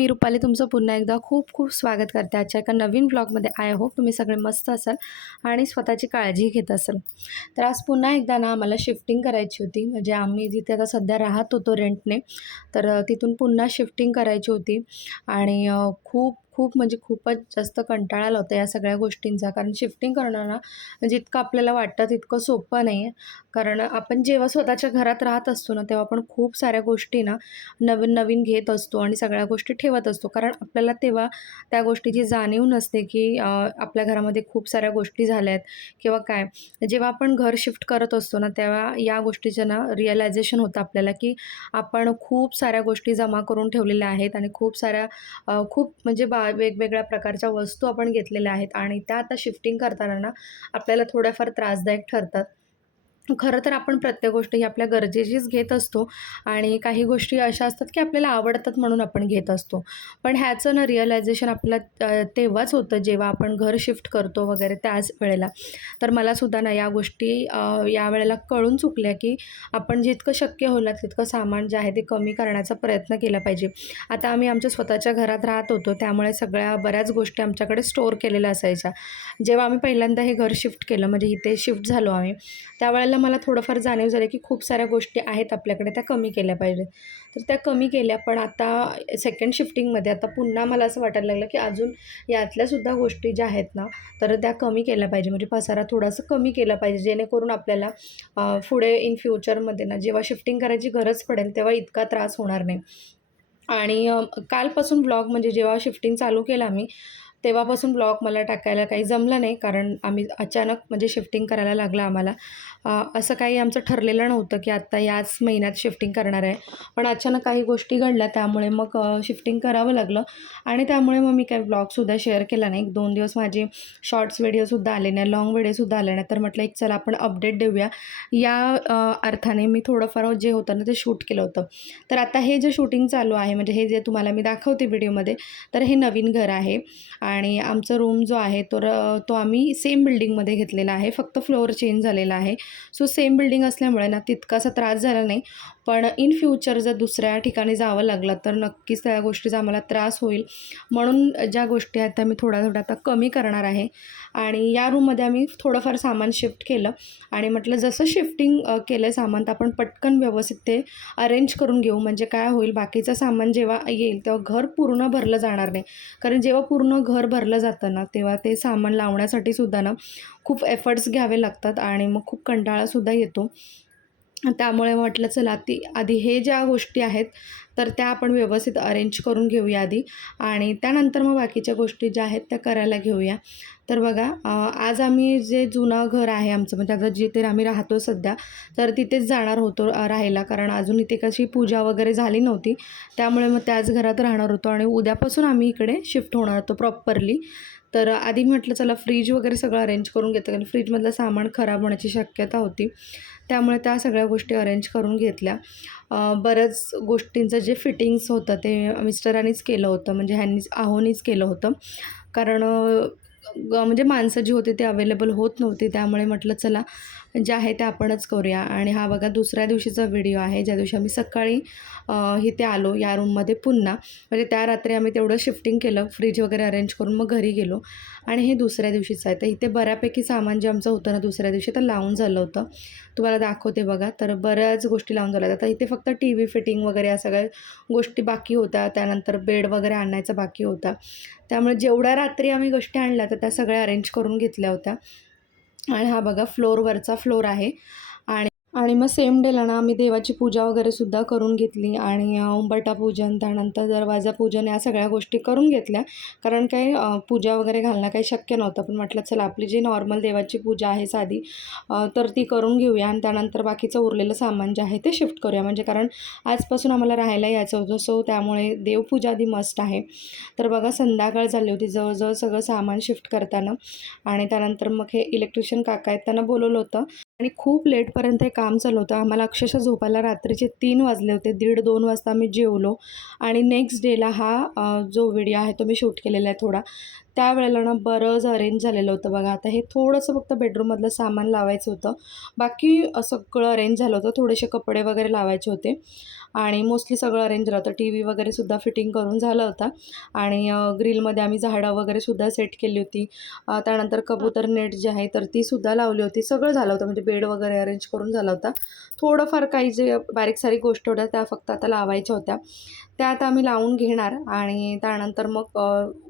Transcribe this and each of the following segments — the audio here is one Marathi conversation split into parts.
मी रुपाली तुमचं पुन्हा एकदा खूप खूप स्वागत करते आजच्या एका नवीन ब्लॉगमध्ये. आय होप तुम्ही सगळे मस्त असाल आणि स्वतःची काळजी घेत असाल. तर आज पुन्हा एकदा ना आम्हाला शिफ्टिंग करायची होती. म्हणजे आम्ही जिथे आता सध्या राहत होतो रेंटने, तर तिथून पुन्हा शिफ्टिंग करायची होती. आणि खूप खूप म्हणजे खूपच जास्त कंटाळा आला होता या सगळ्या गोष्टींचा. कारण शिफ्टिंग करणं ना म्हणजे इतकं आपल्याला वाटतं तितकं सोपं नाही आहे. कारण आपण जेव्हा स्वतःच्या घरात राहत असतो ना, तेव्हा आपण खूप साऱ्या गोष्टी ना नवीन नवीन घेत असतो आणि सगळ्या गोष्टी ठेवत असतो. कारण आपल्याला तेव्हा त्या गोष्टीची जाणीव नसते की आपल्या घरामध्ये खूप साऱ्या गोष्टी झाल्या आहेत किंवा काय. जेव्हा आपण घर शिफ्ट करत असतो ना, तेव्हा या गोष्टीचं ना रिअलायझेशन होतं आपल्याला की आपण खूप साऱ्या गोष्टी जमा करून ठेवलेल्या आहेत आणि खूप साऱ्या खूप म्हणजे वेगवेगळ्या प्रकारच्या वस्तू आपण घेतलेल्या आहेत आणि त्या आता शिफ्टिंग करताना ना आपल्याला थोड्याफार त्रासदायक ठरतात. खरं तर आपण प्रत्येक गोष्ट ही आपल्या गरजेचीच घेत असतो आणि काही गोष्टी अशा असतात की आपल्याला आवडतात म्हणून आपण घेत असतो. पण ह्याचं ना रिअलायझेशन आपल्याला तेव्हाच होतं जेव्हा आपण घर शिफ्ट करतो वगैरे त्याच वेळेला. तर मलासुद्धा ना या गोष्टी यावेळेला कळून चुकल्या की आपण जितकं शक्य होईल ना तितकं सामान जे आहे ते कमी करण्याचा प्रयत्न केला पाहिजे. आता आम्ही आमच्या स्वतःच्या घरात राहत होतो, त्यामुळे सगळ्या बऱ्याच गोष्टी आमच्याकडे स्टोअर केलेल्या असायच्या. जेव्हा आम्ही पहिल्यांदा हे घर शिफ्ट केलं म्हणजे इथे शिफ्ट झालो आम्ही, त्यावेळेला मला थोडंफार जाणीव झाली की खूप साऱ्या गोष्टी आहेत आपल्याकडे, त्या कमी केल्या पाहिजे. तर त्या कमी केल्या, पण आता सेकंड शिफ्टिंगमध्ये आता पुन्हा मला असं वाटायला लागलं की अजून यातल्यासुद्धा गोष्टी ज्या आहेत ना, तर त्या कमी केल्या पाहिजे. म्हणजे पसारा थोडासा कमी केला पाहिजे, जेणेकरून आपल्याला पुढे इन फ्युचरमध्ये ना जेव्हा शिफ्टिंग करायची गरज पडेल तेव्हा इतका त्रास होणार नाही. आणि कालपासून ब्लॉग म्हणजे जेव्हा शिफ्टिंग चालू केलं आम्ही, तेव्हापासून ब्लॉग मला टाकायला काही जमलं नाही. कारण आम्ही अचानक म्हणजे शिफ्टिंग करायला लागलं आम्हाला. असं काही आमचं ठरलेलं नव्हतं की आत्ता याच महिन्यात शिफ्टिंग करणार आहे. पण अचानक काही गोष्टी घडल्या, त्यामुळे मग शिफ्टिंग करावं लागलं आणि त्यामुळे मग मी काही ब्लॉगसुद्धा शेअर केला नाही. 1-2 दिवस माझे शॉर्ट्स व्हिडिओसुद्धा आले नाही, लाँग व्हिडिओसुद्धा आले नाही. तर म्हटलं एक चला आपण अपडेट देऊया. या अर्थाने मी थोडंफार जे होतं ना ते शूट केलं होतं. तर आता हे जे शूटिंग चालू आहे म्हणजे हे जे तुम्हाला मी दाखवते व्हिडिओमध्ये, तर हे नवीन घर आहे आणि आमचा रूम जो आहे तो आम्ही सेम बिल्डिंगमध्ये घेतलेला आहे. फक्त फ्लोअर चेंज झालेला आहे. सो सेम बिल्डिंग असल्यामुळे ना तितकासा त्रास झाला नाही. पण इन फ्युचर जर दुसऱ्या ठिकाणी जावं लागलं तर नक्कीच त्या गोष्टीचा आम्हाला त्रास होईल. म्हणून ज्या गोष्टी आहेत त्या मी थोड्या थोड्या आता कमी करणार आहे. आणि या रूममध्ये आम्ही थोडंफार सामान शिफ्ट केलं आणि म्हटलं जसं शिफ्टिंग केलं सामान तर आपण पटकन व्यवस्थित ते अरेंज करून घेऊ. म्हणजे काय होईल, बाकीचं सामान जेव्हा येईल तेव्हा घर पूर्ण भरलं जाणार नाही. कारण जेव्हा पूर्ण घर भरलं जातं ना, तेव्हा ते सामान लावण्यासाठी सुद्धा ना खूप एफर्ट्स घ्यावे लागतात आणि मग खूप कंटाळासुद्धा येतो. त्यामुळे म्हटलं चला आधी हे ज्या गोष्टी आहेत तर त्या आपण व्यवस्थित अरेंज करून घेऊया आधी आणि त्यानंतर मग बाकीच्या गोष्टी ज्या आहेत त्या करायला घेऊया. तर बघा, आज आम्ही जे जुनं घर आहे आमचं म्हणजे आता जिथे आम्ही राहतो सध्या, तर तिथेच जाणार होतो राहायला. कारण अजून इथे कशी पूजा वगैरे झाली नव्हती, त्यामुळे मग त्याच घरात राहणार होतो आणि उद्यापासून आम्ही इकडे शिफ्ट होणार होतो प्रॉपरली. तर आधी म्हटलं चला फ्रीज वगैरे सगळं अरेंज करून घेतो, कारण फ्रीजमधलं सामान खराब होण्याची शक्यता होती. त्यामुळे त्या सगळ्या गोष्टी अरेंज करून घेतल्या. बऱ्याच गोष्टींचं जे फिटिंग्स होतं ते मिस्टरांनीच केलं होतं, म्हणजे आहोनीच केलं होतं. कारण म्हणजे माणसं जी होती ती अवेलेबल होत नव्हती, त्यामुळे म्हटलं चला जे आहे ते आपणच करूया. आणि हा बघा दुसऱ्या दिवशीचा व्हिडिओ आहे, ज्या दिवशी आम्ही सकाळी इथे आलो या रूममध्ये पुन्हा. म्हणजे त्या रात्री आम्ही तेवढं शिफ्टिंग केलं, फ्रीज वगैरे अरेंज करून मग घरी गेलो. आणि हे दुसऱ्या दिवशीचं आहे. तर इथे बऱ्यापैकी सामान जे आमचं होतं ना दुसऱ्या दिवशी तर लावून झालं होतं. तुम्हाला दाखवते बघा. तर बऱ्याच गोष्टी लावून झाल्या. आता इथे फक्त टी व्ही फिटिंग वगैरे या सगळ्या गोष्टी बाकी होत्या. त्यानंतर बेड वगैरे आणायचा बाकी होता. त्यामुळे जेवढ्या रात्री आम्ही गोष्टी आणल्या तर त्या सगळ्या अरेंज करून घेतल्या होत्या. आणि हा बघा वरचा फ्लोर आहे. आणि मग सेम डेला ना आम्ही देवाची पूजा वगैरे सुद्धा करून घेतली आणि उंबरठा पूजन, त्यानंतर दरवाजा पूजन या सगळ्या गोष्टी करून घेतल्या. कारण काही पूजा वगैरे घालणं काही शक्य नव्हतं. पण म्हटलं चला आपली जी नॉर्मल देवाची पूजा आहे साधी, तर ती करून घेऊया आणि त्यानंतर बाकीचं उरलेलं सामान जे आहे ते शिफ्ट करूया. म्हणजे कारण आजपासून आम्हाला राहायला यायचं होतं, सो त्यामुळे देवपूजा आधी मस्ट आहे. तर बघा संध्याकाळ झाली होती जवळजवळ सगळं सामान शिफ्ट करताना. आणि त्यानंतर मग हे इलेक्ट्रिशियन काका आहेत त्यांना बोलवलं होतं आणि खूप लेटपर्यंत हे काम चालू होतं. आम्हाला अक्षरशः झोपायला रात्रीचे 3 वाजले होते. 1:30-2 वाजता आम्ही जेवलो आणि नेक्स्ट डेला हा जो व्हिडिओ आहे तो मी शूट केलेला आहे थोडा. त्यावेळेला ना बरंच अरेंज झालेलं होतं बघा. आता हे थोडंसं फक्त बेडरूममधलं सामान लावायचं होतं. बाकी सगळं अरेंज झालं होतं. थोडेसे कपडे वगैरे लावायचे होते आणि मोस्टली सगळं अरेंज झालं होतं. टी व्ही वगैरेसुद्धा फिटिंग करून झाला होता आणि ग्रिलमध्ये आम्ही झाडं वगैरेसुद्धा सेट केली होती. त्यानंतर कबूतर नेट जी आहे तर तीसुद्धा लावली होती. सगळं झालं होतं म्हणजे बेड वगैरे अरेंज करून झाला होता. थोडंफार काही जे बारीक-सारीक गोष्टी होत्या त्या फक्त आता लावायच्या होत्या. त्या आता आम्ही लावून घेणार आणि त्यानंतर मग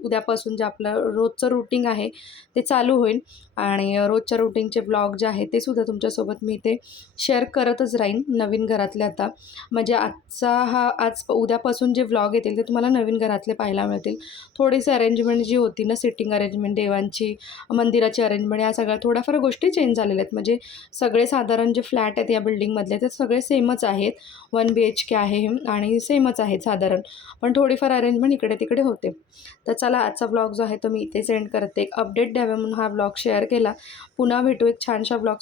उद्यापासून जे आपलं रोजचं रूटीन आहे ते चालू होईल आणि रोजच्या रूटीनचे ब्लॉग जे आहे ते सुद्धा तुमच्यासोबत मी ते शेअर करतच राहीन नवीन घरातले आता. म्हणजे आज उद्यापासून जे व्लॉग येतील ते तुम्हाला नवीन घरातले पाहायला मिळतील. थोडीशी अरेंजमेंट जी होती ना, सिटिंग अरेंजमेंट, देवांची, मंदिराची अरेंजमेंट, या सगळ्या थोड्याफार गोष्टी चेंज झालेल्या आहेत. म्हणजे सगळे साधारण जे फ्लॅट आहेत या बिल्डिंगमधले ते सगळे सेमच आहेत. 1 BHK आहे हे आणि सेमच आहेत साधारण. पण थोडीफार अरेंजमेंट इकडे-तिकडे होते. तर चला आजचा व्लॉग जो आहे तो मी इथे सेंड करते. एक अपडेट द्यावे म्हणून हा व्लॉग शेअर केला. पुन्हा भेटू एक छानशा व्लॉग